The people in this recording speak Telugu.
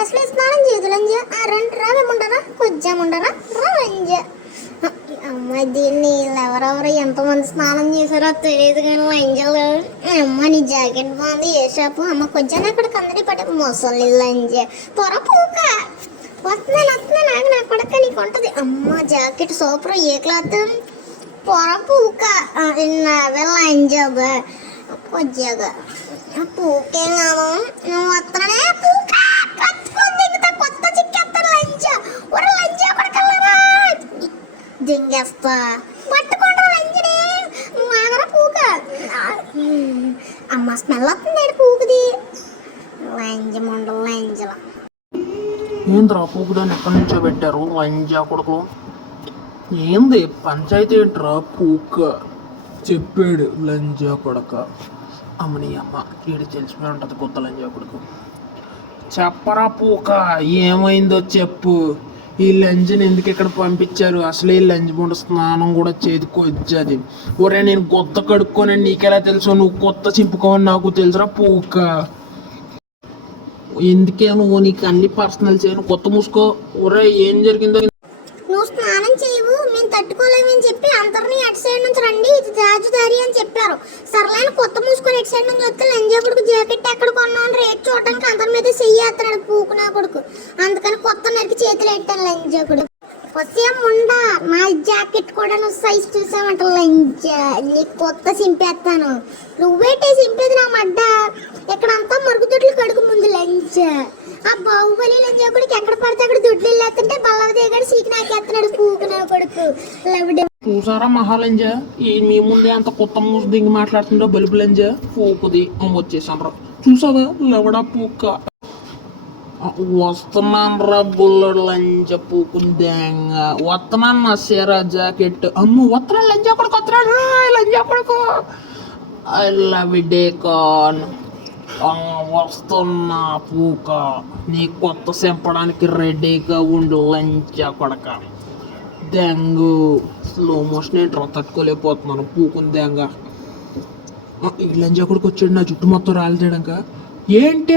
అసలు స్నానం చేయదు లంజ రెండు రావేముండరా కొంచెముండరా లంజ అమ్మ దీన్ని ఎవరెవరు ఎంతమంది స్నానం చేశారో తెలియదు కానీ లంజలు అమ్మ నీ జాకెట్ బాగుంది ఏ షాపు అమ్మ కొంచెం అక్కడ కందరి పడే మొసలి లంజ పొర పూక వస్తున్నాను నాకు నా కొడక నీకు ఉంటుంది అమ్మ జాకెట్ సూపర్ ఏ క్లాత్ పొర పూక లంజ కొద్దిగా పూకేం కాదు నువ్వు వస్తున్నానే పూక కొత్త చిక్కేస్తాడు లంచ ఒక లంచ కొడకల్లరా దింగేస్తా పట్టుకోండి లంచని ఆగరా పూక అమ్మ స్మెల్ వస్తుంది పూకుది లంజ ముండలు లంజల ఏంద్రా పూకుదాన్ని ఎక్కడి నుంచో పెట్టారు లంజా కొడుకులు ఏంది పంచాయతీ ఏంట్రా పూక చెప్పాడు లంజా కొడక అమ్మని అమ్మ ఈడు తెలిసిపోయి ఉంటుంది కొత్త లంజా కొడుకు చెప్పరా పూక ఏమైందో చెప్పు ఈ లంజని ఎందుకు ఇక్కడ పంపించారు అసలు ఈ లంజ్ ముందు స్నానం కూడా చేదుకొచ్చేది ఒరే నేను కొత్త కడుక్కొని నీకెలా తెలుసు నువ్వు కొత్త చింపుకోవని నాకు తెలుసురా పూక ఎందుకే నువ్వు నీకు అన్ని పర్సనల్ చేయను కొత్త మూసుకో ఒరే ఏం జరిగిందో నువ్వు స్నానం చేయవు మేము తట్టుకోలేమని చెప్పి అందరినీ అటు సైడ్ నుంచి రండి ఇది రాజుదారి అని చెప్పారు సర్లైన కొత్త మూసుకొని ఇటు సైడ్ నుంచి వస్తే లంజా కొడుకు జాకెట్ ఎక్కడ కొన్నాను రేట్ చూడడానికి అందరి మీద చెయ్యేస్తున్నాడు పూకు నా కొడుకు అందుకని కొత్త నరికి చేతులు పెట్టాను లంజా కొడుకు వస్తే ఉండా నా జాకెట్ కూడా నువ్వు సైజ్ చూసామంట లంజా నీకు కొత్త సింపేస్తాను నువ్వేటే సింపేది నా మడ్డ ఇక్కడంతా మరుగుదొడ్లు కడుగు ముందు లంజా ఆ బాహుబలి లంజా కొడుకు ఎక్కడ పడితే అక్కడ దొడ్లు వెళ్ళేస్తుంటే బల్లవదేగాడు సీకి నాకేస్తున్నాడు పూకు నా కొడుకు లవిడే చూసారా మహాలంజ ఈ మీ ముందే అంత కొత్త మూసి దింగి మాట్లాడుతుందో బలుపు లంజ పూకుది వచ్చేసాను చూసావా లవడా పూక వస్తున్నాను రా బుల్లడు లంజ పూకుందేంగా వస్తున్నాను నా సేరా జాకెట్ అమ్మ వస్తున్నాను లంజా కొడుకు వస్తున్నాడు లంజా కొడుకు ఐ లవ్ డే కాన్ వస్తున్నా పూక నీ కొత్త సెంపడానికి రెడీగా ఉండు లంచా కొడక దెంగు స్లో మోషన్ ఏంట్రా తట్టుకోలేకపోతున్నాను పూకుని దెంగ ఈ లంజా కొడుకు వచ్చాడు నా చుట్టూ మొత్తం రాలి చేయడాక ఏంటి